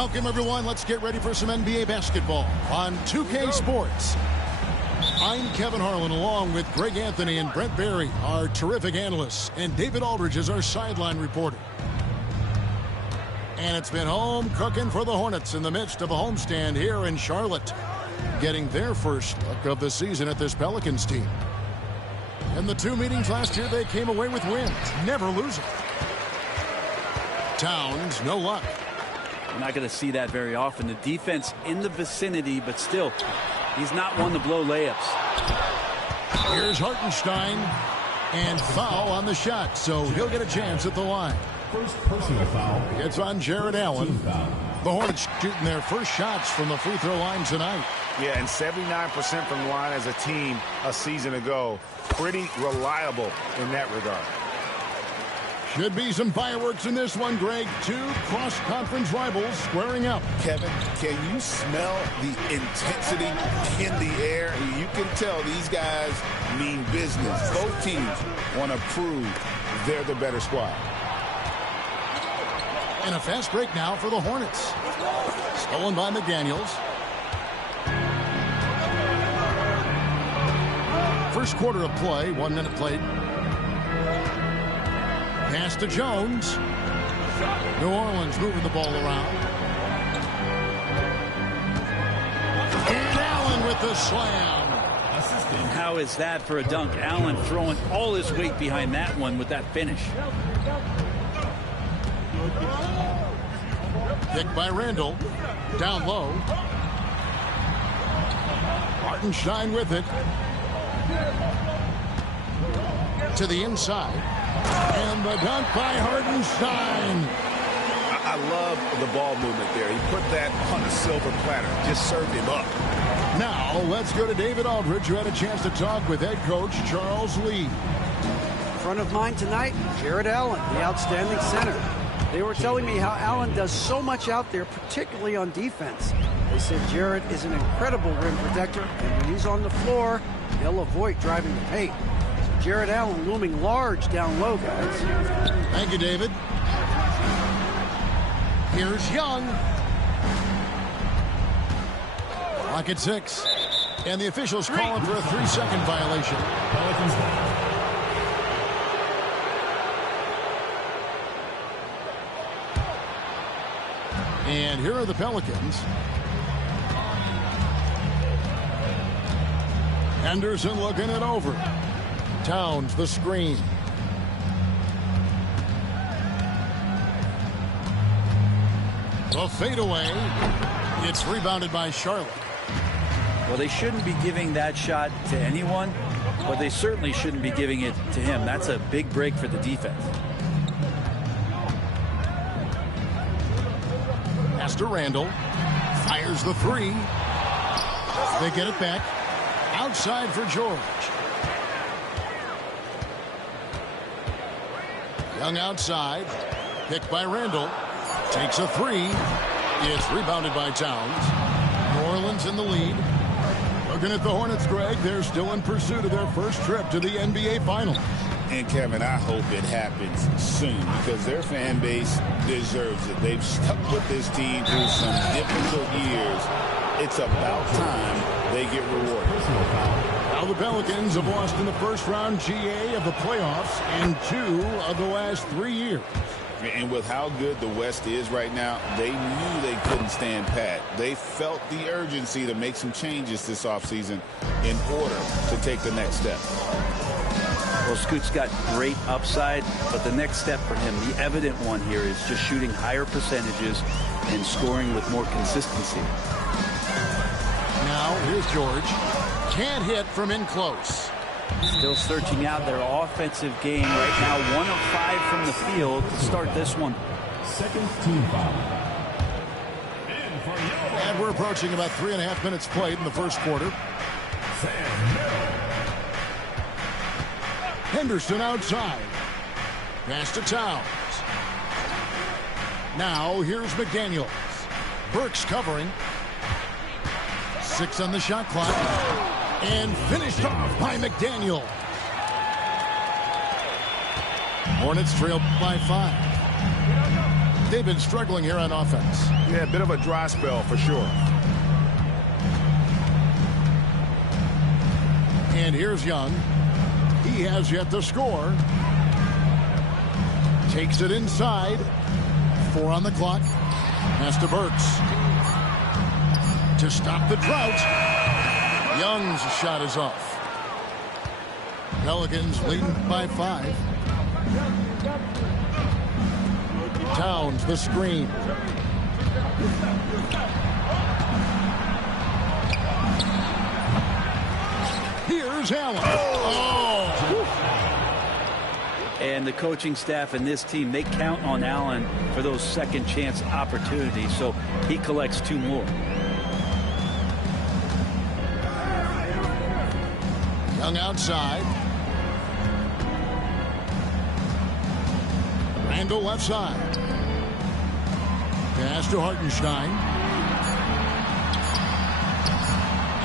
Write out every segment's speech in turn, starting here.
Welcome, everyone. Let's get ready for some NBA basketball on 2K Sports. I'm Kevin Harlan, along with Greg Anthony and Brent Barry, our terrific analysts, and David Aldridge is our sideline reporter. And it's been home cooking for the Hornets in the midst of a homestand here in Charlotte, getting their first look of the season at this Pelicans team. In the two meetings last year, they came away with wins, never losing. Towns, no luck. We're not going to see that very often. The defense in the vicinity, but still, he's not one to blow layups. Here's Hartenstein, and foul on the shot, so he'll get a chance at the line. First personal foul. It's on Jared Allen. The Hornets shooting their first shots from the free throw line tonight. Yeah, and 79% from the line as a team a season ago. Pretty reliable in that regard. Should be some fireworks in this one, Greg. Two cross-conference rivals squaring up. Kevin, can you smell the intensity in the air? You can tell these guys mean business. Both teams want to prove they're the better squad. And a fast break now for the Hornets. Stolen by McDaniels. First quarter of play, 1 minute played. Pass to Jones. New Orleans moving the ball around. And Allen with the slam. How is that for a dunk? Allen throwing all his weight behind that one with that finish. Picked by Randall. Down low. Hartenstein with it. To the inside. And the dunk by Hartenstein. I love the ball movement there. He put that on a silver platter. Just served him up. Now, let's go to David Aldridge, who had a chance to talk with head coach Charles Lee. Front of mind tonight, Jared Allen, the outstanding center. They were telling me how Allen does so much out there, particularly on defense. They said Jared is an incredible rim protector, and when he's on the floor, he'll avoid driving the paint. So Jared Allen looming large down low, guys. Thank you, David. Here's Young. Clock at 6. And the officials calling for a 3-second violation. Pelicans. And here are the Pelicans. Henderson looking it over. Towns the screen. The fadeaway. It's rebounded by Charlotte. Well, they shouldn't be giving that shot to anyone, but they certainly shouldn't be giving it to him. That's a big break for the defense. Pass to Randall. Fires the three. They get it back. Outside for George. Young outside. Picked by Randall. Takes a three. It's rebounded by Towns. New Orleans in the lead. Looking at the Hornets, Greg, they're still in pursuit of their first trip to the NBA Finals. And, Kevin, I hope it happens soon because their fan base deserves it. They've stuck with this team through some difficult years. It's about time they get rewarded. Now the Pelicans have lost in the first round GA of the playoffs in 2 of the last 3 years. And with how good the West is right now, they knew they couldn't stand pat. They felt the urgency to make some changes this offseason in order to take the next step. Well, Scoot's got great upside, but the next step for him, the evident one here, is just shooting higher percentages and scoring with more consistency. Now, here's George. Can't hit from in close. Still searching out their offensive game right now. 1 of 5 from the field to start this one. Second team foul. And we're approaching about 3.5 minutes played in the first quarter. Henderson outside. Pass to Towns. Now here's McDaniels. Burks covering. 6 on the shot clock. And finished off by McDaniel. Hornets trail by 5. they've been struggling here on offense. Yeah, a bit of a dry spell for sure. And here's Young. He has yet to score. Takes it inside. 4 on the clock. Pass to Burks. To stop the drought. Young's shot is off. Pelicans leading by 5. Towns the screen. Here's Allen. Oh! And the coaching staff and this team, they count on Allen for those second chance opportunities, so he collects 2 more. Young outside. Randall left side. Pass to Hartenstein.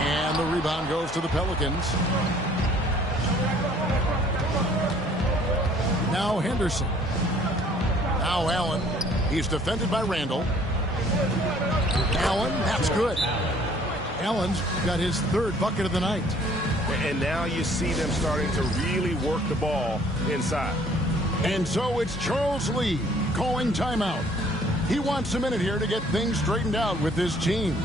And the rebound goes to the Pelicans. Now Henderson. Now Allen. He's defended by Randall. Allen, that's good. Allen's got his 3rd bucket of the night. And now you see them starting to really work the ball inside. And so it's Charles Lee calling timeout. He wants a minute here to get things straightened out with his team.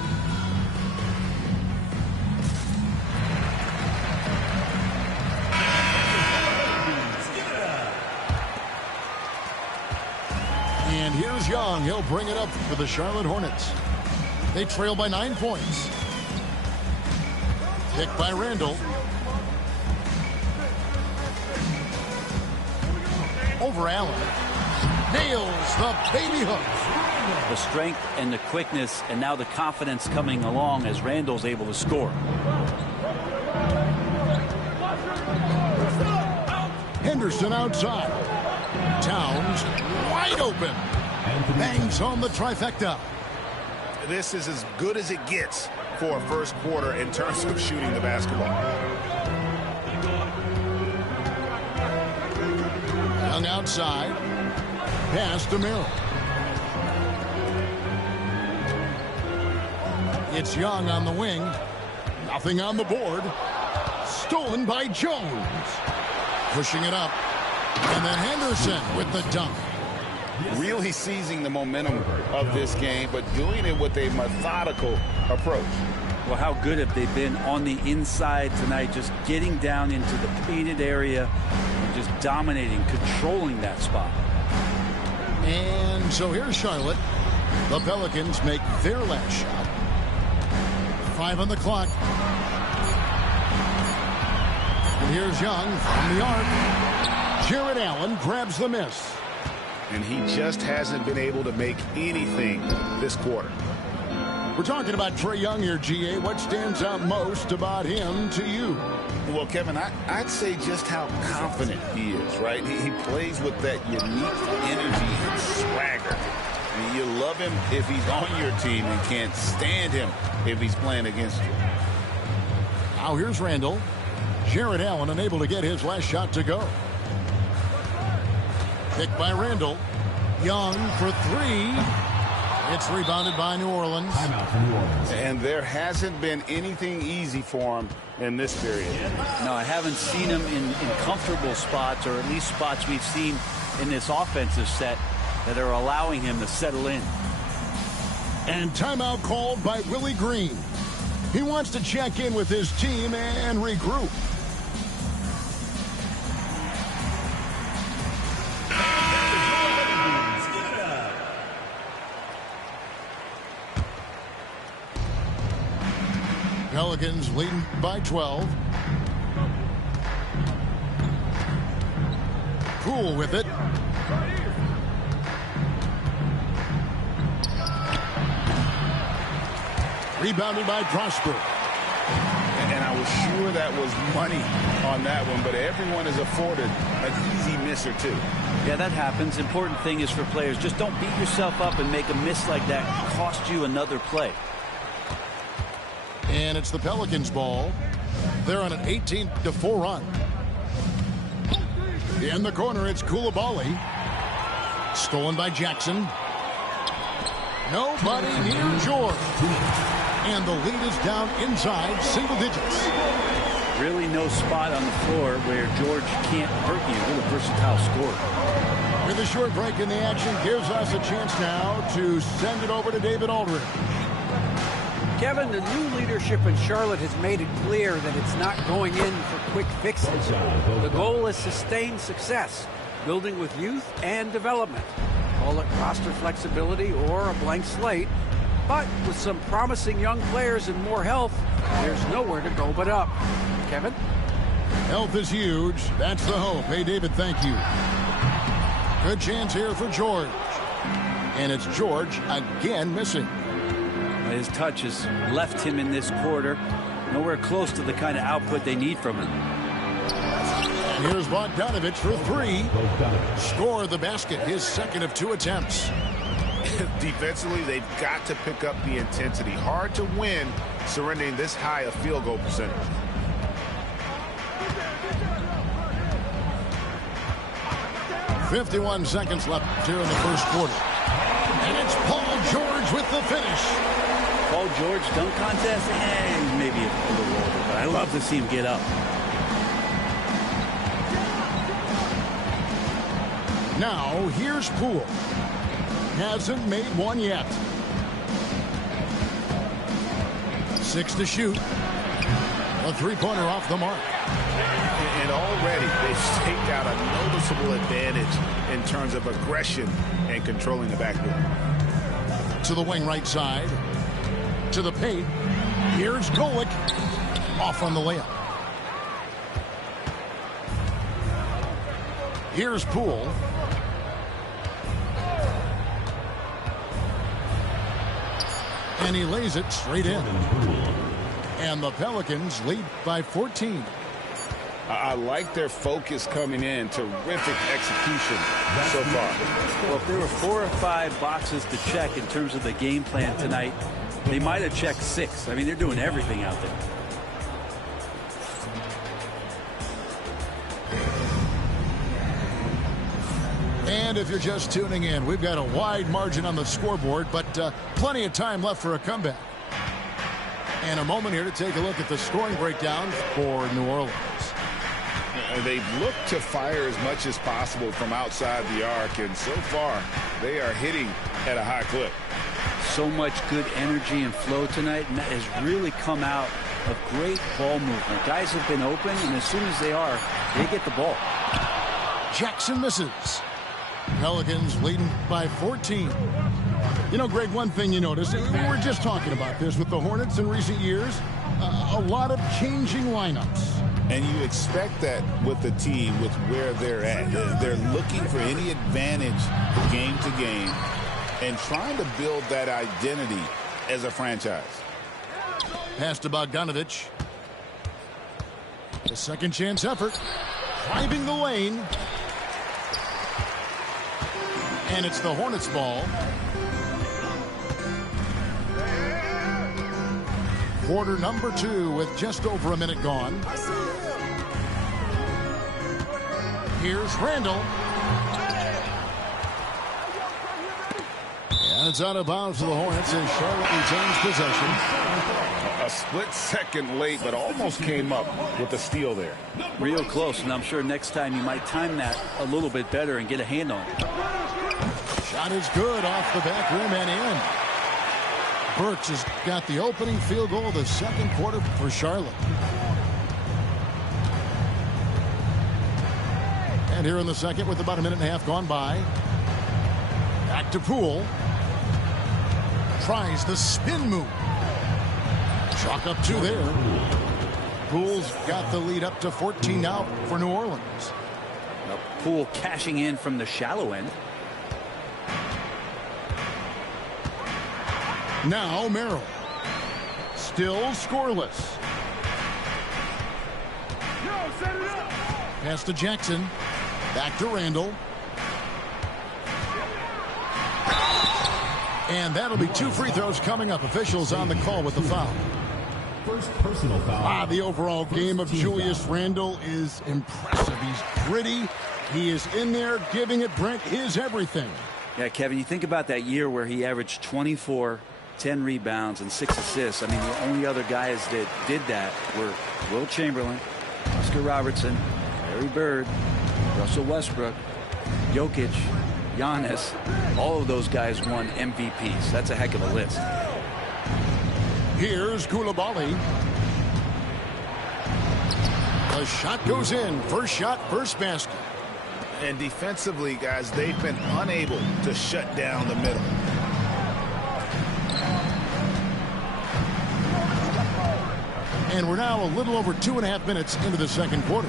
And here's Young. He'll bring it up for the Charlotte Hornets. They trail by 9 points. Picked by Randall. Over Allen. Nails the baby hook. The strength and the quickness and now the confidence coming along as Randall's able to score. Henderson outside. Towns wide open. Bangs home the trifecta. This is as good as it gets for a first quarter in terms of shooting the basketball. Young outside. Pass to Merrill. It's Young on the wing. Nothing on the board. Stolen by Jones. Pushing it up. And then Henderson with the dunk. Really seizing the momentum of this game, but doing it with a methodical approach. Well, how good have they been on the inside tonight, just getting down into the painted area and just dominating, controlling that spot. And so here's Charlotte. The Pelicans make their last shot. 5 on the clock. And here's Young from the arc. Jared Allen grabs the miss. And he just hasn't been able to make anything this quarter. We're talking about Trae Young here, GA. What stands out most about him to you? Well, Kevin, I'd say just how confident he is, right? He plays with that unique energy and swagger. I mean, you love him if he's on your team and can't stand him if he's playing against you. Now here's Randall. Jared Allen unable to get his last shot to go. Picked by Randall. Young for 3. It's rebounded by New Orleans. And there hasn't been anything easy for him in this period. No, I haven't seen him in comfortable spots, or at least spots we've seen in this offensive set that are allowing him to settle in. And timeout called by Willie Green. He wants to check in with his team and regroup. Pelicans leading by 12. Poole with it. Rebounded by Prosper. And I was sure that was money on that one, but everyone is afforded an easy miss or two. Yeah, that happens. Important thing is for players, just don't beat yourself up and make a miss like that cost you another play. And it's the Pelicans' ball. They're on an 18-4 run. In the corner, it's Koulibaly. Stolen by Jackson. Nobody near George. And the lead is down inside single digits. Really no spot on the floor where George can't hurt you with a versatile scorer. With a short break in the action gives us a chance now to send it over to David Aldridge. Kevin, the new leadership in Charlotte has made it clear that it's not going in for quick fixes. The goal is sustained success, building with youth and development. Call it roster flexibility or a blank slate. But with some promising young players and more health, there's nowhere to go but up. Kevin? Health is huge. That's the hope. Hey, David, thank you. Good chance here for George. And it's George again missing. His touch has left him in this quarter. Nowhere close to the kind of output they need from him. And here's Bogdanovich for three. Score the basket, his second of 2 attempts. Defensively, they've got to pick up the intensity. Hard to win surrendering this high a field goal percentage. .51 seconds left here in the first quarter. And it's Paul George with the finish. Paul George dunk contest? Maybe a little older, but I love to see him get up. Now, here's Poole. Hasn't made one yet. 6 to shoot. A three-pointer off the mark. And already they've staked out a noticeable advantage in terms of aggression and controlling the backboard. To the wing right side. To the paint. Here's Golick. Off on the layup. Here's Poole. And he lays it straight in. And the Pelicans lead by 14. I like their focus coming in. Terrific execution so far. Well, if there were 4 or 5 boxes to check in terms of the game plan tonight, they might have checked 6. I mean, they're doing everything out there. And if you're just tuning in, we've got a wide margin on the scoreboard, but plenty of time left for a comeback. And a moment here to take a look at the scoring breakdown for New Orleans. They've looked to fire as much as possible from outside the arc, and so far they are hitting at a high clip. So much good energy and flow tonight, and that has really come out of great ball movement. Guys have been open, and as soon as they are, they get the ball. Jackson misses. Pelicans leading by 14. You know, Greg, one thing you notice, we were just talking about this with the Hornets in recent years, a lot of changing lineups. And you expect that with the team, with where they're at. They're looking for any advantage game to game and trying to build that identity as a franchise. Pass to Bogdanovich. The second chance effort. Driving the lane. And it's the Hornets ball. Quarter number 2 with just over a minute gone. Here's Randall. And it's out of bounds to the Hornets as Charlotte retains possession. A split second late, but almost came up with the steal there. Real close, and I'm sure next time you might time that a little bit better and get a hand on it. Shot is good off the back rim and in. Burks has got the opening field goal of the second quarter for Charlotte. And here in the second with about a minute and a half gone by. Back to Poole. Tries the spin move. Chalk up 2 there. Poole's got the lead up to 14 now for New Orleans. Poole cashing in from the shallow end. Now Merrill. Still scoreless. Pass to Jackson. Back to Randall. And that'll be 2 free throws coming up. Officials on the call with the foul. First personal foul. The overall game of Julius Randle is impressive. He's gritty. He is in there giving it, Brent, his everything. Yeah, Kevin, you think about that year where he averaged 24, 10 rebounds, and 6 assists. I mean, the only other guys that did that were Will Chamberlain, Oscar Robertson, Larry Bird, Russell Westbrook, Jokic, Giannis. All of those guys won MVPs. That's a heck of a list. Here's Koulibaly. The shot goes in. First shot, first basket. And defensively, guys, they've been unable to shut down the middle. And we're now a little over 2.5 minutes into the second quarter.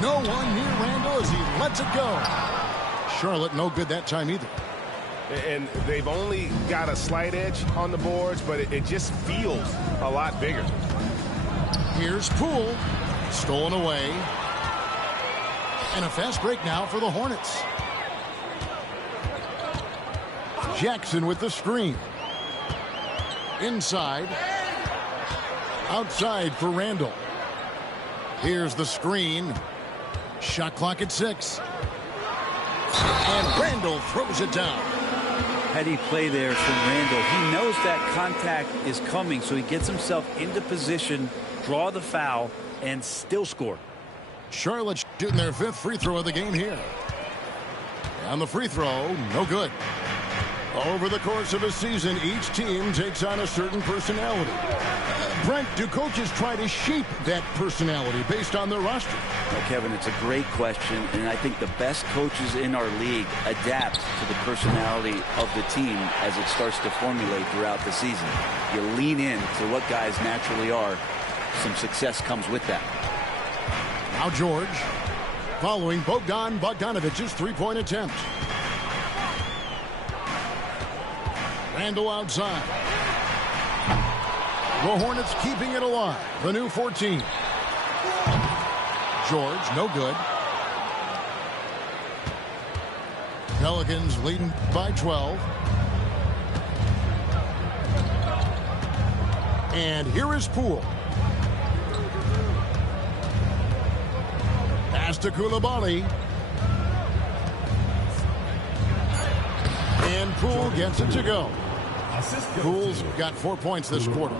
No one near Randall as he lets it go. Charlotte no good that time either. And they've only got a slight edge on the boards, but it just feels a lot bigger. Here's Poole. Stolen away. And a fast break now for the Hornets. Jackson with the screen. Inside. Outside for Randall. Here's the screen. Shot clock at 6. And Randall throws it down. Heady play there from Randall. He knows that contact is coming, so he gets himself into position, draw the foul, and still score. Charlotte shooting their 5th free throw of the game here. And the free throw, no good. Over the course of a season, each team takes on a certain personality. Brent, do coaches try to shape that personality based on their roster? Well, Kevin, it's a great question, and I think the best coaches in our league adapt to the personality of the team as it starts to formulate throughout the season. You lean in to what guys naturally are. Some success comes with that. Now George, following Bogdanovic's three-point attempt. Randall outside. The Hornets keeping it alive. The new 14. George, no good. Pelicans leading by 12. And here is Poole. Pass to Koulibaly. And Poole gets it to go. Poole's got 4 points this quarter.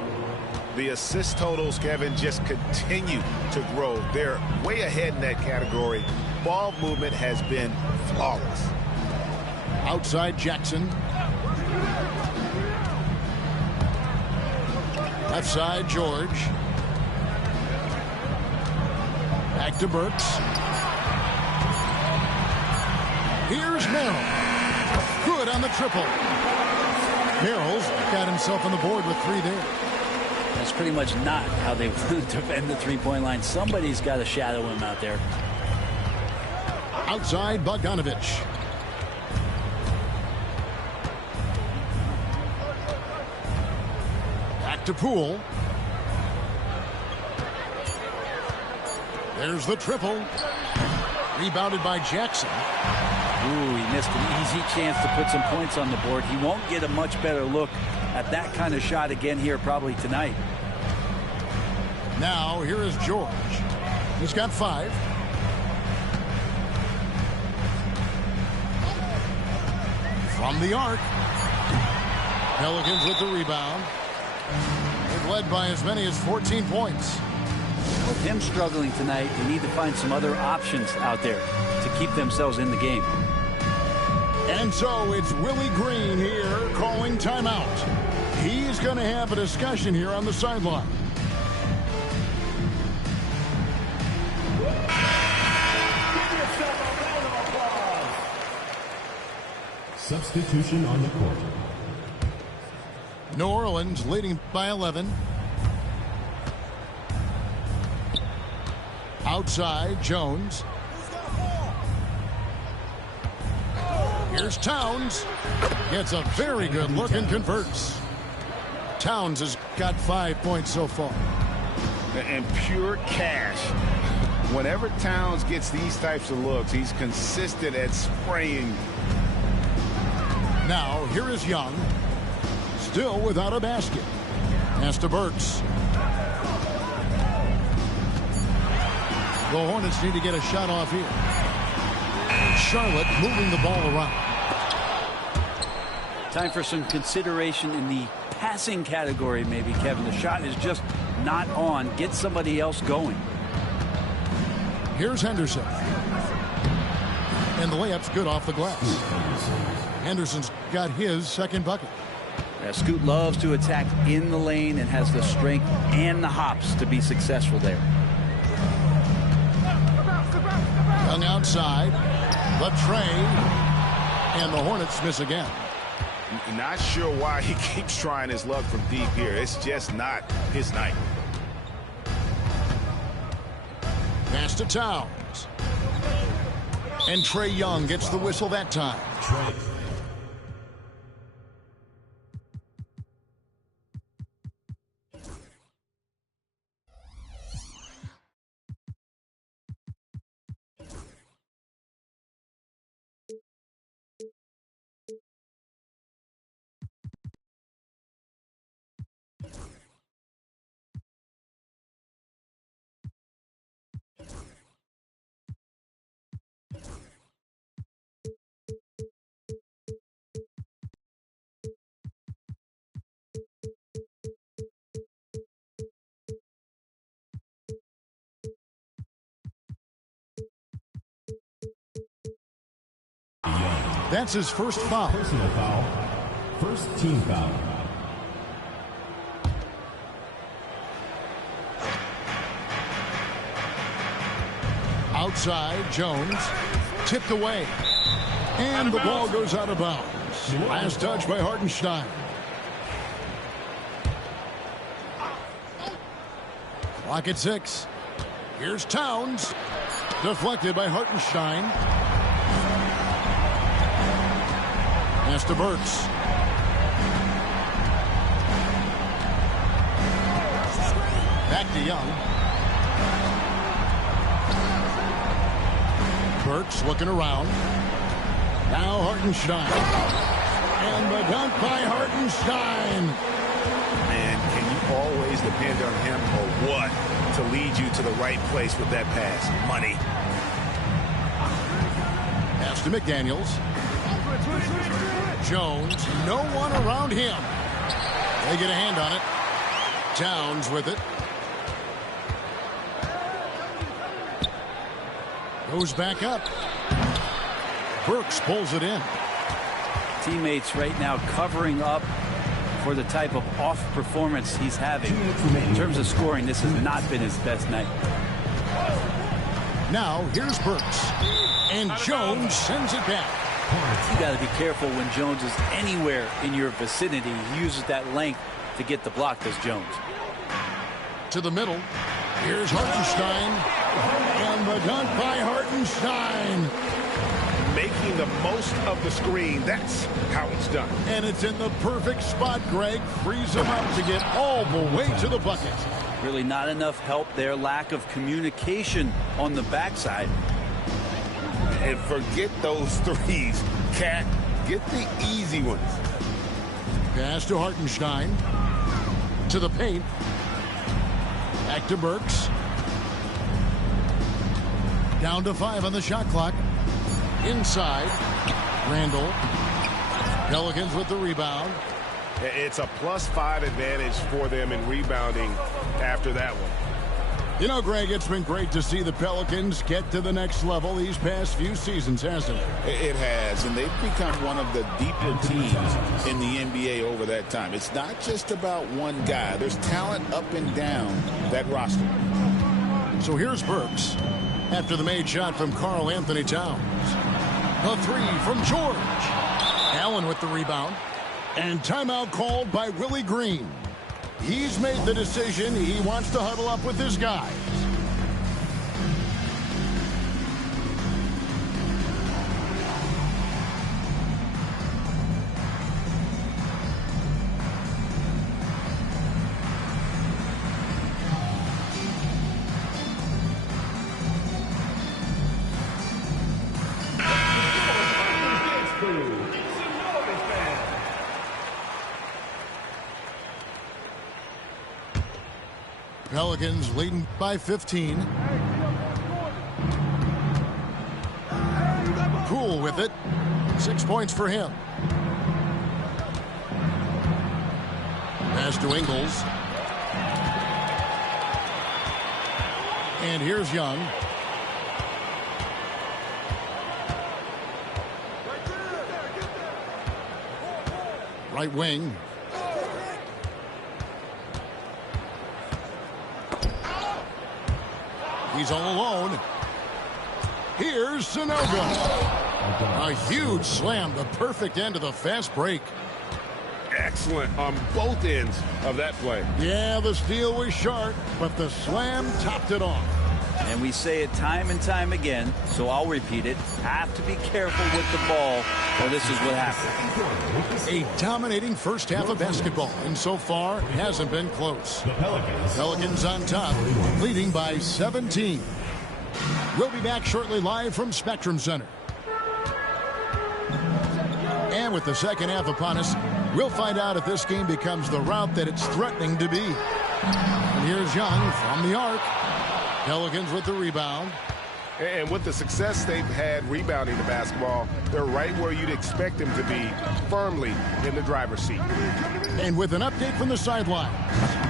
The assist totals, Kevin, just continue to grow. They're way ahead in that category. Ball movement has been flawless. Outside Jackson. Left side George. Back to Burks. Here's Merrill. Good on the triple. Merrill's got himself on the board with 3 there. That's pretty much not how they defend the three-point line. Somebody's got to shadow him out there. Outside Bogdanovich. Back to Poole. There's the triple. Rebounded by Jackson. Ooh, he missed an easy chance to put some points on the board. He won't get a much better look at that kind of shot again here probably tonight. Now here is George. He's got 5. From the arc. Pelicans with the rebound. They've led by as many as 14 points. With him struggling tonight, they need to find some other options out there to keep themselves in the game. And so it's Willie Green here calling timeout. He's going to have a discussion here on the sideline. Substitution on the court. New Orleans leading by 11. Outside Jones. Here's Towns. Gets a very good look and converts. Towns has got 5 points so far. And pure cash. Whenever Towns gets these types of looks, he's consistent at spraying. Now, here is Young. Still without a basket. Pass to Burks. The Hornets need to get a shot off here. Charlotte moving the ball around. Time for some consideration in the passing category, maybe, Kevin. The shot is just not on. Get somebody else going. Here's Henderson. And the layup's good off the glass. Henderson's got his second bucket. Yeah, Scoot loves to attack in the lane and has the strength and the hops to be successful there. Young outside. The tray. And the Hornets miss again. Not sure why he keeps trying his luck from deep here. It's just not his night. Pass to Towns. And Trae Young gets the whistle that time. That's his first foul. Personal foul. First team foul. Outside, Jones. Tipped away. And the ball goes out of bounds. Last touch by Hartenstein. Clock at 6. Here's Towns. Deflected by Hartenstein. Pass to Burks. Back to Young. Burks looking around. Now Hartenstein. And the dunk by Hartenstein. And can you always depend on him or what to lead you to the right place with that pass? Money. Pass to McDaniels. Jones, no one around him. They get a hand on it. Towns with it. Goes back up. Burks pulls it in. Teammates right now covering up for the type of off performance he's having. In terms of scoring, this has not been his best night. Now here's Burks. And Jones sends it back. You got to be careful when Jones is anywhere in your vicinity. He uses that length to get the block, does Jones. To the middle. Here's Hartenstein. And the dunk by Hartenstein. Making the most of the screen. That's how it's done. And it's in the perfect spot, Greg. Frees him up to get all the way to the bucket. Really not enough help there. Lack of communication on the backside. And forget those threes, Cat. Get the easy ones. Pass to Hartenstein. To the paint. Back to Burks. Down to 5 on the shot clock. Inside. Randall. Pelicans with the rebound. It's a +5 advantage for them in rebounding after that one. You know, Greg, it's been great to see the Pelicans get to the next level these past few seasons, hasn't it? It has, and they've become one of the deeper teams in the NBA over that time. It's not just about one guy. There's talent up and down that roster. So here's Burks after the made shot from Karl Anthony Towns. A three from George. Allen with the rebound. And timeout called by Willie Green. He's made the decision. He wants to huddle up with his guys. Pelicans leading by 15. Poole with it. 6 points for him. Pass to Ingles. And here's Young. Right wing. He's all alone. Here's Sanogo. A huge slam, the perfect end of the fast break. Excellent on both ends of that play. Yeah, the steal was sharp, but the slam topped it off. And we say it time and time again, so I'll repeat it. Have to be careful with the ball, or this is what happens. A dominating first half of basketball, and so far it hasn't been close. The Pelicans on top, leading by 17. We'll be back shortly live from Spectrum Center. And with the second half upon us, we'll find out if this game becomes the route that it's threatening to be. And here's Young from the arc. Pelicans with the rebound. And with the success they've had rebounding the basketball, they're right where you'd expect them to be, firmly in the driver's seat. And with an update from the sideline,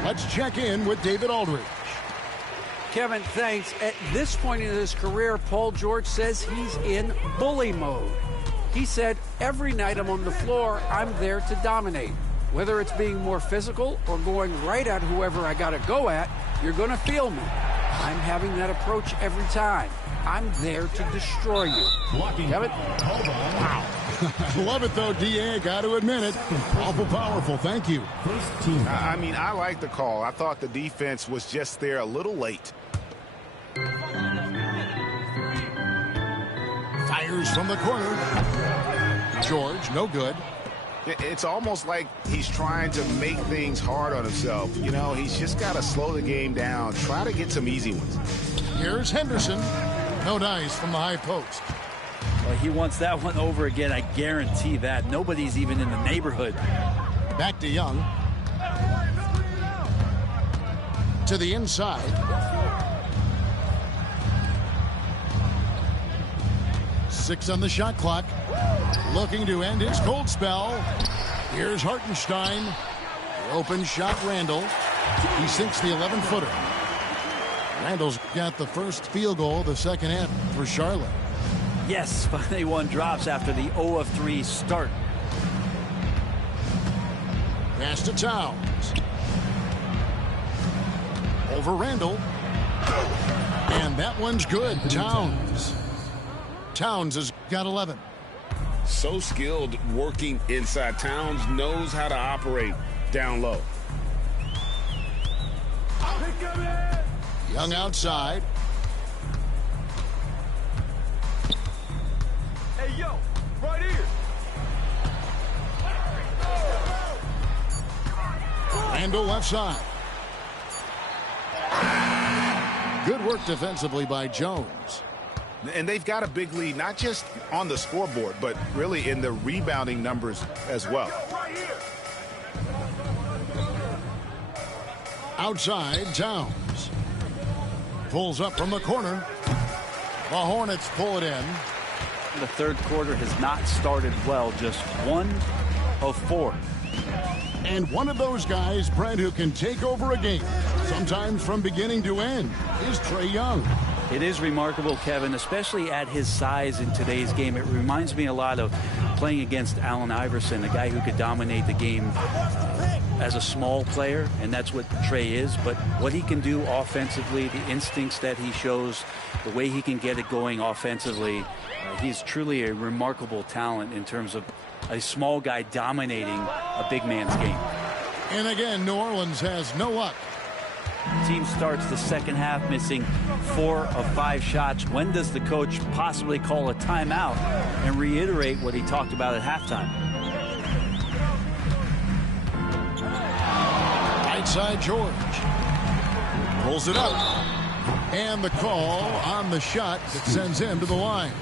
let's check in with David Aldridge. Kevin, thanks. At this point in his career, Paul George says he's in bully mode. He said, every night I'm on the floor, I'm there to dominate. Whether it's being more physical or going right at whoever I got to go at, you're going to feel me. I'm having that approach every time. I'm there to destroy you. Kevin? Wow. I love it, though, D.A. Got to admit it. Awful powerful. Thank you. I mean, I like the call. I thought the defense was just there a little late. Fires from the corner. George, no good. It's almost like he's trying to make things hard on himself. You know, he's just got to slow the game down. Try to get some easy ones. Here's Henderson. No dice from the high post. Well, he wants that one over again. I guarantee that. Nobody's even in the neighborhood. Back to Young. To the inside. Six on the shot clock. Looking to end his cold spell. Here's Hartenstein. The open shot, Randall. He sinks the 11-footer. Randall's got the first field goal of the second half for Charlotte. Yes, finally one drops after the 0 of 3 start. Pass to Towns. Over Randall. And that one's good. Towns has got 11. So skilled working inside. Towns knows how to operate down low. Young outside. Hey, yo, right here. Randall left side. Good work defensively by Jones. And they've got a big lead, not just on the scoreboard, but really in the rebounding numbers as well. Outside, Towns. Pulls up from the corner. The Hornets pull it in. The third quarter has not started well. Just 1 of 4. And one of those guys, Brent, who can take over a game, sometimes from beginning to end, is Trae Young. It is remarkable, Kevin, especially at his size in today's game. It reminds me a lot of playing against Allen Iverson, a guy who could dominate the game as a small player, and that's what Trae is. But what he can do offensively, the instincts that he shows, the way he can get it going offensively, he's truly a remarkable talent in terms of a small guy dominating a big man's game. And again, New Orleans has no luck. The team starts the second half missing 4 of 5 shots. When does the coach possibly call a timeout and reiterate what he talked about at halftime? Right side, George. Pulls it up. And the call on the shot that sends him to the line.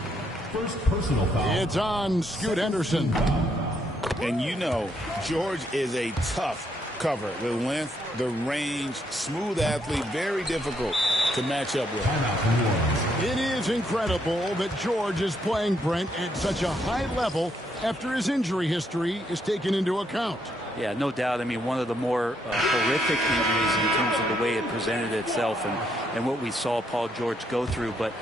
First personal foul. It's on Scoot Henderson. And you know, George is a tough cover. The length, the range, smooth athlete, very difficult to match up with. It is incredible that George is playing, Brent, at such a high level after his injury history is taken into account. Yeah, no doubt. I mean, one of the more horrific injuries in terms of the way it presented itself and what we saw Paul George go through. But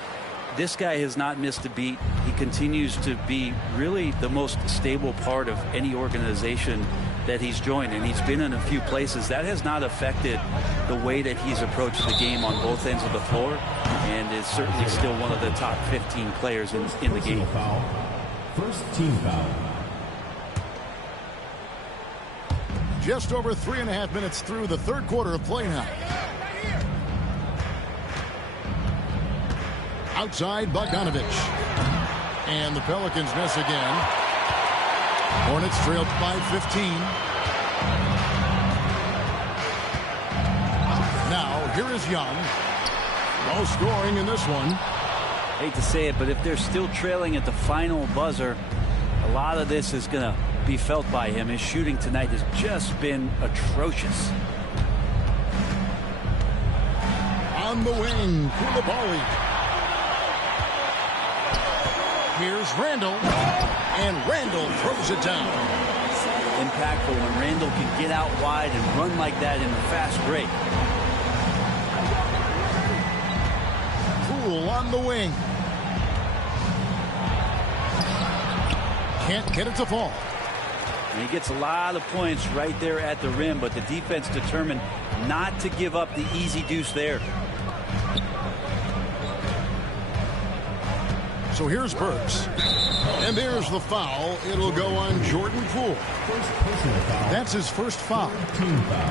this guy has not missed a beat. He continues to be really the most stable part of any organization that he's joined, and he's been in a few places. That has not affected the way that he's approached the game on both ends of the floor, and is certainly still one of the top 15 players in the game. First team foul. Just over 3.5 minutes through the third quarter of play now. Outside Bogdanovich. And the Pelicans miss again. Hornets trailed by 15. Now here is Young. No scoring in this one. Hate to say it, but if they're still trailing at the final buzzer, a lot of this is going to be felt by him. His shooting tonight has just been atrocious. On the wing, Koulibaly. Here's Randall, and Randall throws it down. Impactful when Randall can get out wide and run like that in a fast break. Poole on the wing. Can't get it to fall. And he gets a lot of points right there at the rim, but the defense determined not to give up the easy deuce there. So here's Burks. And there's the foul. It'll go on Jordan Poole. That's his first foul.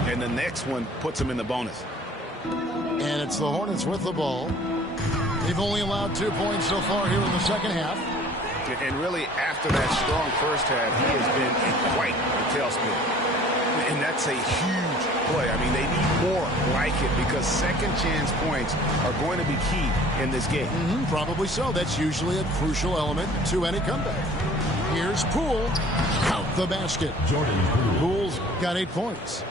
And the next one puts him in the bonus. And it's the Hornets with the ball. They've only allowed 2 points so far here in the second half. And really, after that strong first half, he has been in quite a tailspin. And that's a huge play. I mean, they need more like it because second chance points are going to be key in this game. Probably so. That's usually a crucial element to any comeback. Here's Poole. Count the basket. Jordan Poole's got 8 points.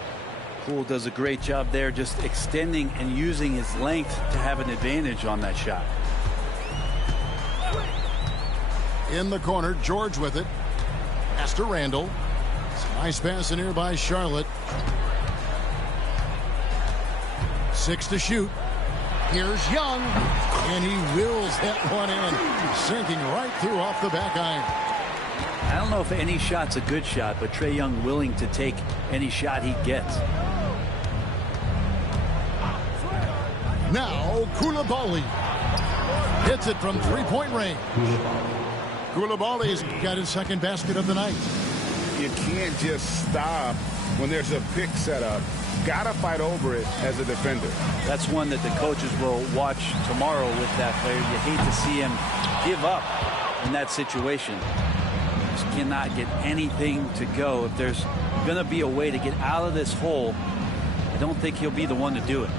Poole does a great job there, just extending and using his length to have an advantage on that shot. In the corner, George with it. Pass to Randall. It's a nice pass in here by Charlotte. 6 to shoot. Here's Young. And he wills that one in. Sinking right through off the back iron. I don't know if any shot's a good shot, but Trae Young willing to take any shot he gets. Now Koulibaly. Hits it from three-point range. Koulibaly's got his second basket of the night. You can't just stop when there's a pick set up. Gotta fight over it as a defender. That's one that the coaches will watch tomorrow with that player. You hate to see him give up in that situation. Just cannot get anything to go. If there's going to be a way to get out of this hole, I don't think he'll be the one to do it.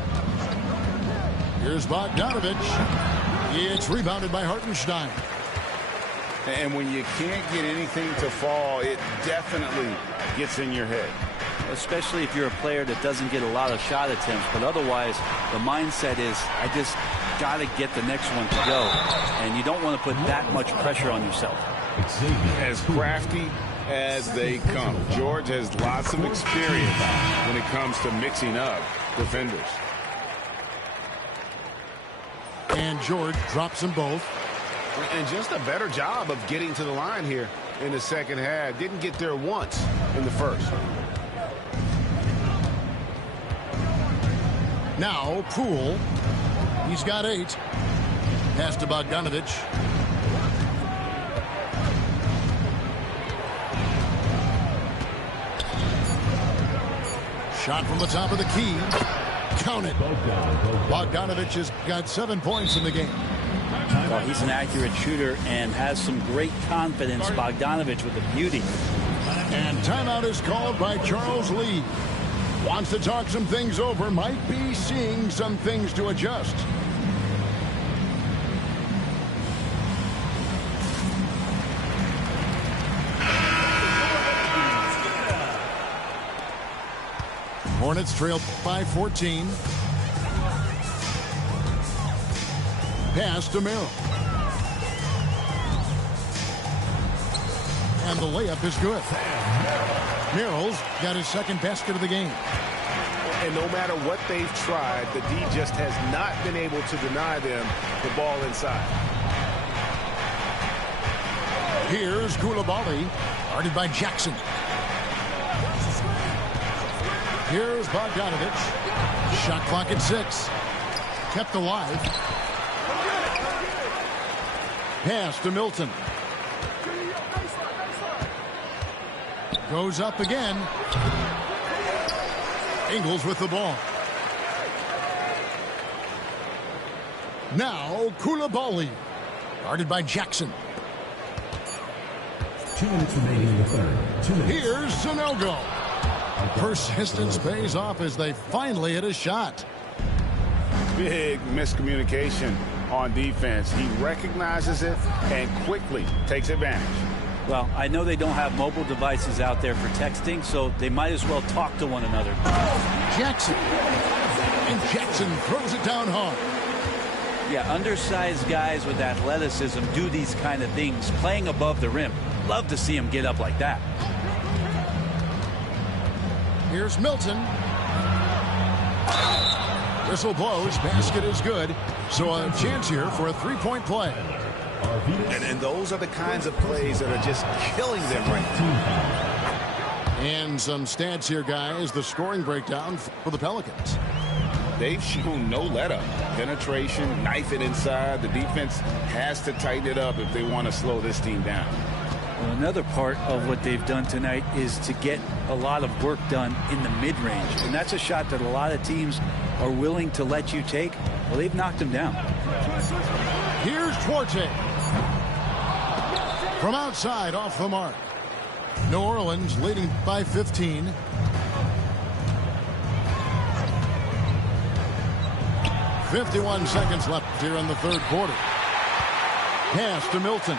Here's Bogdanovich. It's rebounded by Hartenstein. And when you can't get anything to fall, it definitely gets in your head. Especially if you're a player that doesn't get a lot of shot attempts. But otherwise, the mindset is, I just got to get the next one to go. And you don't want to put that much pressure on yourself. As crafty as they come. George has lots of experience when it comes to mixing up defenders. And George drops them both. And just a better job of getting to the line here in the second half. Didn't get there once in the first. Now Poole. He's got 8. Pass to Bogdanovich. Shot from the top of the key. Count it. Bogdanovich has got 7 points in the game. Well, he's an accurate shooter and has some great confidence. Bogdanovich with the beauty. And timeout is called by Charles Lee. Wants to talk some things over. Might be seeing some things to adjust. Hornets trailed by 14. Pass to Merrill. And the layup is good. Merrill's got his second basket of the game. And no matter what they've tried, the D just has not been able to deny them the ball inside. Here's Koulibaly, guarded by Jackson. Here's Bogdanovich. Shot clock at 6. Kept alive. Pass to Milton. Goes up again. Ingles with the ball. Now Koulibaly, guarded by Jackson. 2 minutes remaining in the third. 2 minutes. Here's Sanogo. Persistence pays off as they finally hit a shot. Big miscommunication on defense. He recognizes it and quickly takes advantage. Well, I know they don't have mobile devices out there for texting, so they might as well talk to one another. Jackson. And Jackson throws it down hard. Yeah, undersized guys with athleticism do these kind of things, playing above the rim. Love to see him get up like that. Here's Milton. Whistle blows. Basket is good. So a chance here for a three-point play. And those are the kinds of plays that are just killing them right now. And some stats here, guys. The scoring breakdown for the Pelicans. They've shown no let-up. Penetration, knife it inside. The defense has to tighten it up if they want to slow this team down. Well, another part of what they've done tonight is to get a lot of work done in the mid-range. And that's a shot that a lot of teams are willing to let you take. Well, they've knocked them down. Here's Duarte. From outside, off the mark. New Orleans leading by 15. .51 seconds left here in the third quarter. Pass to Milton.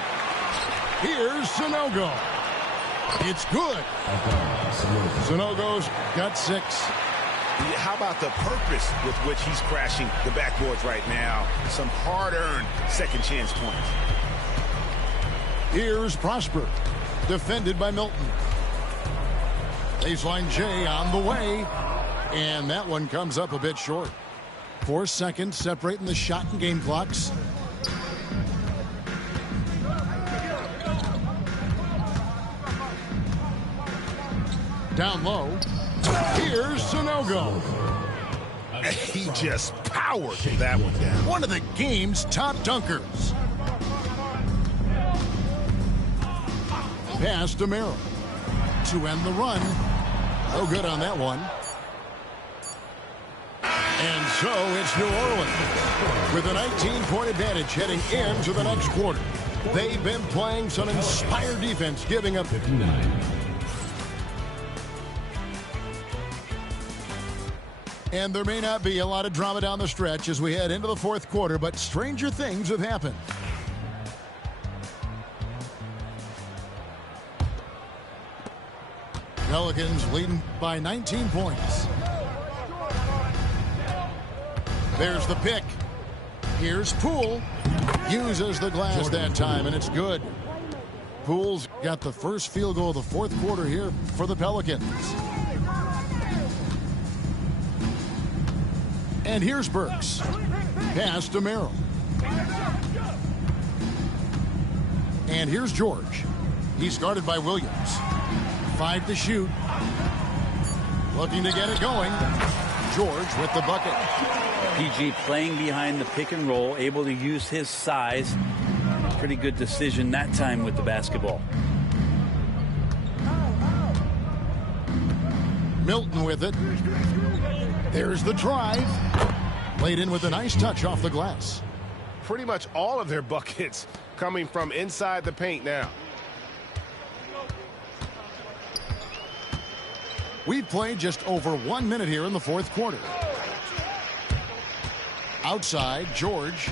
Here's Sanogo. It's good. Sanogo's got 6. How about the purpose with which he's crashing the backboards right now? Some hard-earned second chance points. Here's Prosper. Defended by Milton. Baseline J on the way. And that one comes up a bit short. 4 seconds separating the shot and game clocks. Down low. Here's Sanogo. He just powered that one down. One of the game's top dunkers. Pass to Merrill. To end the run. No good on that one. And so it's New Orleans with a 19-point advantage heading into the next quarter. They've been playing some inspired defense, giving up 59. And there may not be a lot of drama down the stretch as we head into the fourth quarter, but stranger things have happened. Pelicans leading by 19 points. There's the pick. Here's Poole. Uses the glass that time, and it's good. Poole's got the first field goal of the fourth quarter here for the Pelicans. And here's Burks. Pass to Merrill. And here's George. He's guarded by Williams. 5 to shoot. Looking to get it going. George with the bucket. PG playing behind the pick and roll, able to use his size. Pretty good decision that time with the basketball. Milton with it. There's the drive. Laid in with a nice touch off the glass. Pretty much all of their buckets coming from inside the paint now. We've played just over 1 minute here in the fourth quarter. Outside, George.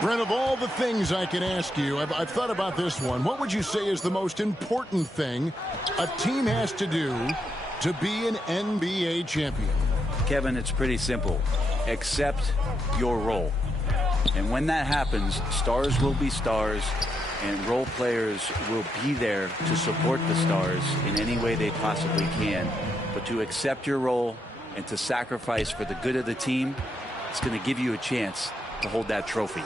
Brent, of all the things I can ask you, I've thought about this one. What would you say is the most important thing a team has to do to be an NBA champion? Kevin, it's pretty simple. Accept your role. And when that happens, stars will be stars, and role players will be there to support the stars in any way they possibly can. But to accept your role and to sacrifice for the good of the team, it's going to give you a chance to hold that trophy.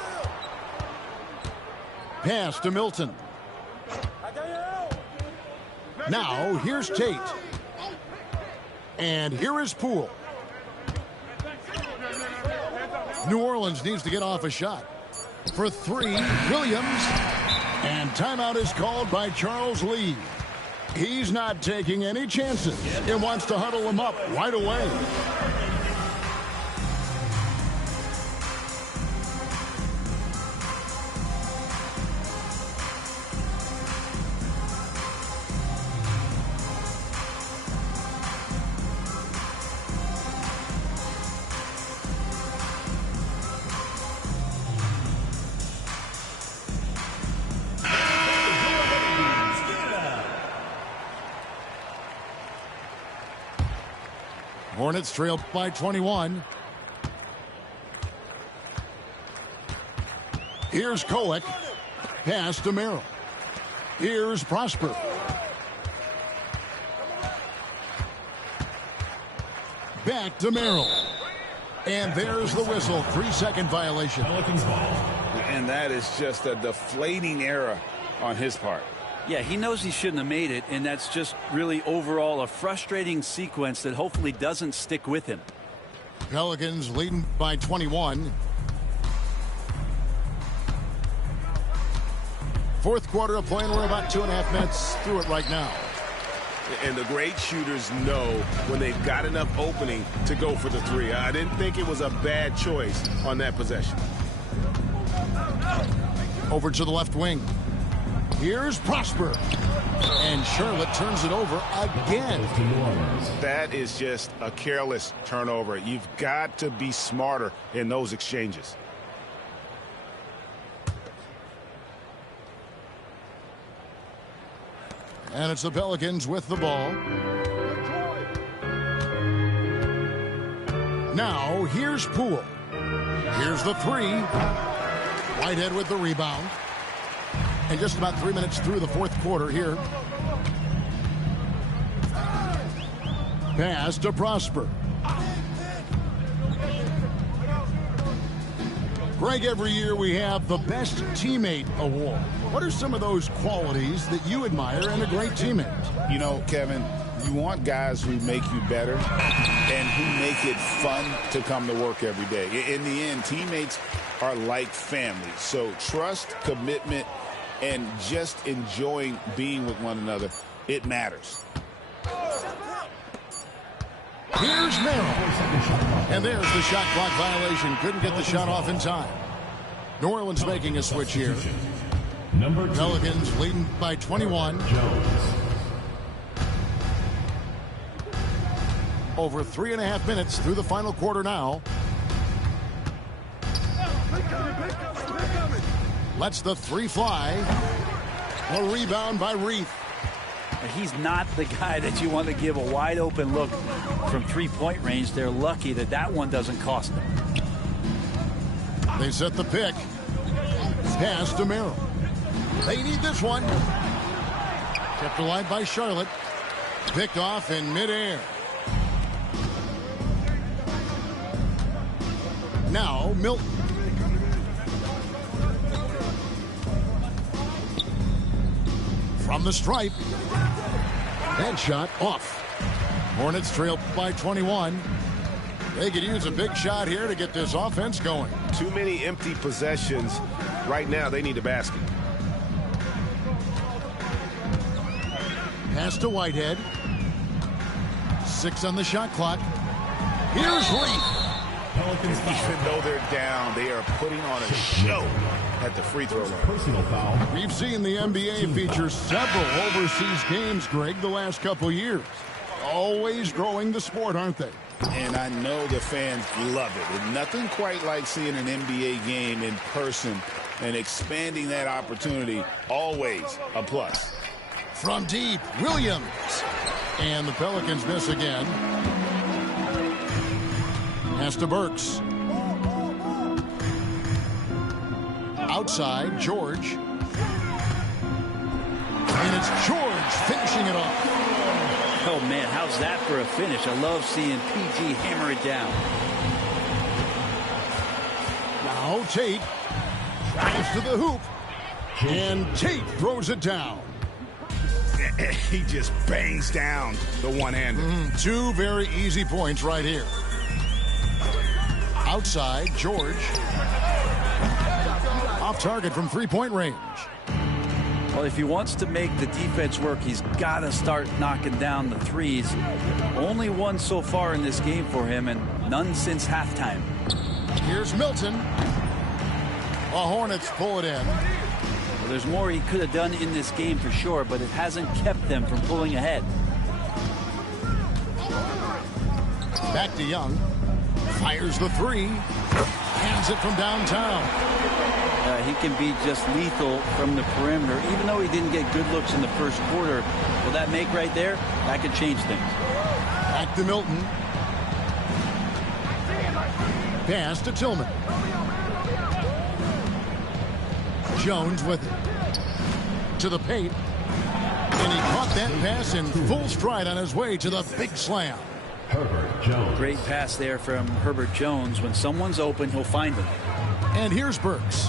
Pass to Milton. Now here's Tate. And here is Poole. New Orleans needs to get off a shot. For three, Williams. And timeout is called by Charles Lee. He's not taking any chances. He wants to huddle them up right away. Hornets trail by 21. Here's Koek. Pass to Merrill. Here's Prosper. Back to Merrill. And there's the whistle. 3-second violation. And that is just a deflating error on his part. Yeah, he knows he shouldn't have made it, and that's just really overall a frustrating sequence that hopefully doesn't stick with him. Pelicans leading by 21. Fourth quarter of play, and we're about 2.5 minutes through it right now. And the great shooters know when they've got enough opening to go for the three. I didn't think it was a bad choice on that possession. Over to the left wing. Here's Prosper. And Charlotte turns it over again. That is just a careless turnover. You've got to be smarter in those exchanges. And it's the Pelicans with the ball. Now here's Poole. Here's the three. Whitehead with the rebound. And just about 3 minutes through the fourth quarter here. Pass to Prosper. Greg, every year we have the Best Teammate Award. What are some of those qualities that you admire in a great teammate? You know, Kevin, you want guys who make you better and who make it fun to come to work every day. In the end, teammates are like family. So trust, commitment, and just enjoying being with one another, it matters. Here's Merrill. And there's the shot clock violation. Couldn't get the shot off in time. New Orleans making a switch here. Pelicans leading by 21. Over 3.5 minutes through the final quarter now. Lets the three fly. A rebound by Reith. He's not the guy that you want to give a wide open look from three-point range. They're lucky that that one doesn't cost them. They set the pick. Pass to Merrill. They need this one. Kept alive by Charlotte. Picked off in midair. Now Milton. From the stripe. That shot off. Hornets trail by 21. They could use a big shot here to get this offense going. Too many empty possessions. Right now, they need a basket. Pass to Whitehead. 6 on the shot clock. Here's Reith. Even though they're down, they are putting on a show at the free throw line. Personal foul. We've seen the NBA feature several overseas games, Greg, the last couple years. Always growing the sport, aren't they? And I know the fans love it. And nothing quite like seeing an NBA game in person and expanding that opportunity. Always a plus. From deep, Williams. And the Pelicans miss again. Pass to Burks. Outside, George. it's George finishing it off. Oh, man, how's that for a finish? I love seeing PG hammer it down. Now Tate drives to the hoop. And Tate throws it down. He just bangs down the one-hander. Two very easy points right here. Outside, George. Off target from three-point range. Well, if he wants to make the defense work, he's got to start knocking down the threes. Only one so far in this game for him, and none since halftime. Here's Milton. The Hornets pull it in. Well, there's more he could have done in this game for sure, but it hasn't kept them from pulling ahead. Back to Young. Fires the three. Hands it from downtown. He can be just lethal from the perimeter, even though he didn't get good looks in the first quarter. Will that make right there? That could change things. Back to Milton. Pass to Tillman. Jones with it. To the paint. And he caught that pass in full stride on his way to the big slam. Herbert Jones. Great pass there from Herbert Jones. When someone's open, he'll find them. And here's Burks.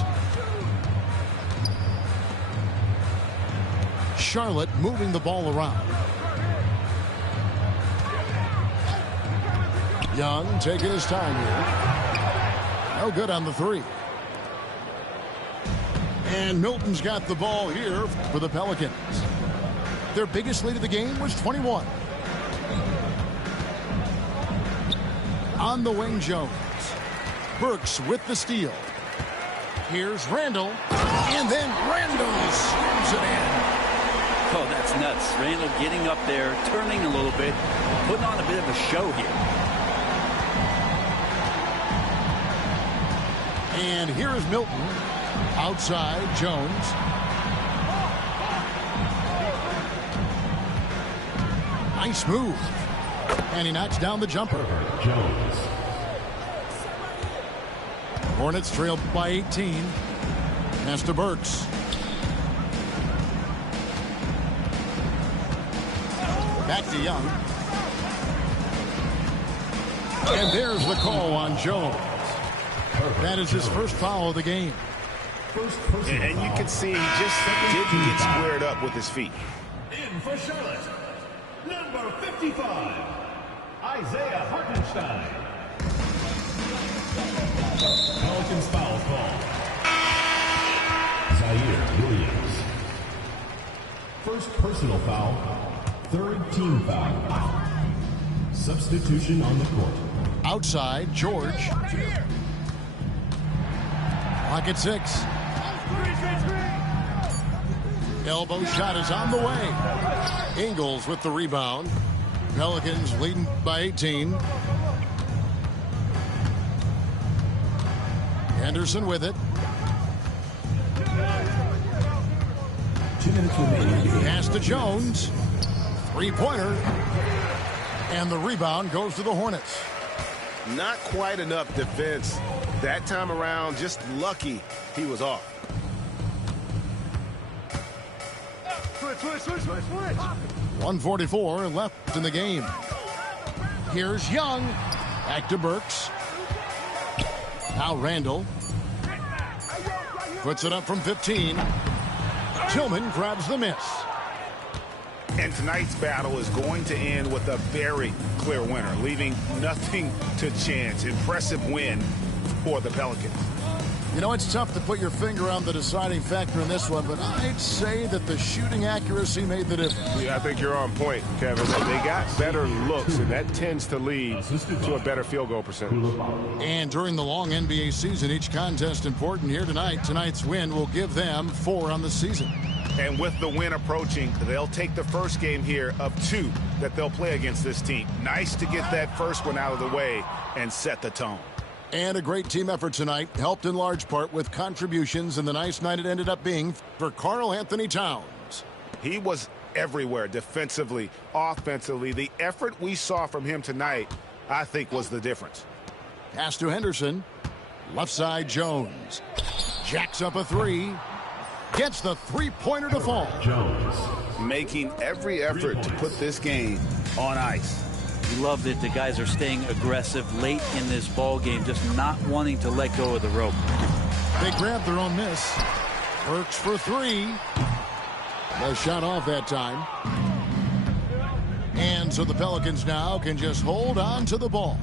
Charlotte moving the ball around. Young taking his time here. No good on the three. And Milton's got the ball here for the Pelicans. Their biggest lead of the game was 21. On the wing, Jones. Burks with the steal. Here's Randall. And then Randall slams it in. Oh, that's nuts. Randall getting up there, turning a little bit, putting on a bit of a show here. And here is Milton. Outside, Jones. Nice move. And he knocks down the jumper. Jones. Hornets trailed by 18. Pass to Burks. Back to Young. And there's the call on Jones. That is his first foul of the game. And you can see he just didn't get squared up with his feet. In for Charlotte, number 55, Isaiah Hartenstein. Pelicans foul call. Zaire Williams. First personal foul, third team foul. Substitution on the court. Outside, George. Clock at 6. Elbow shot is on the way. Ingles with the rebound. Pelicans leading by 18. Henderson with it. 2 minutes remaining. Pass to Jones. Three-pointer. And the rebound goes to the Hornets. Not quite enough defense that time around. Just lucky he was off. Switch. 1:44 left in the game. Here's Young. Back to Burks. Now Randall. Puts it up from 15. Tillman grabs the miss. And tonight's battle is going to end with a very clear winner, leaving nothing to chance. Impressive win for the Pelicans. You know, it's tough to put your finger on the deciding factor in this one, but I'd say that the shooting accuracy made the difference. Yeah, I think you're on point, Kevin. They got better looks, and that tends to lead to a better field goal percentage. And during the long NBA season, each contest important here tonight. Tonight's win will give them 4 on the season. And with the win approaching, they'll take the first game here of 2 that they'll play against this team. Nice to get that first one out of the way and set the tone. And a great team effort tonight, helped in large part with contributions in the nice night it ended up being for Karl Anthony Towns. He was everywhere defensively, offensively. The effort we saw from him tonight, I think, was the difference. Pass to Henderson. Left side, Jones. Jacks up a 3. Gets the three-pointer to fall. Jones. making every effort to put this game on ice. You love that the guys are staying aggressive late in this ball game, just not wanting to let go of the rope. They grab their own miss. Works for three. The shot off that time. And so the Pelicans now can just hold on to the ball.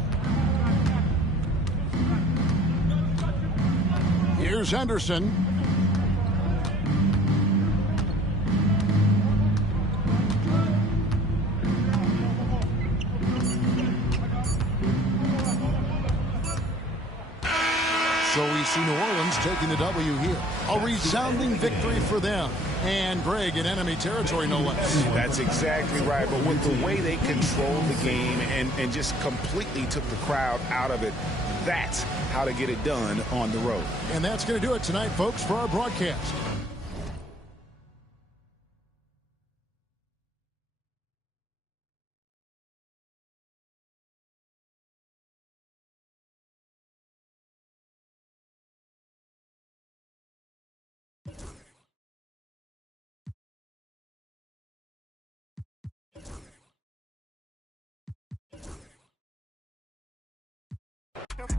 Here's Henderson. So we see New Orleans taking the W here. A resounding victory for them. And Greg in enemy territory, no less. That's exactly right. But with the way they controlled the game and just completely took the crowd out of it, that's how to get it done on the road. And that's going to do it tonight, folks, for our broadcast.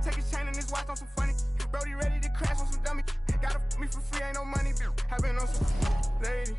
Take his chain and his watch on some funny. Brody ready to crash on some dummy. Gotta me for free, ain't no money. I've been on some lady.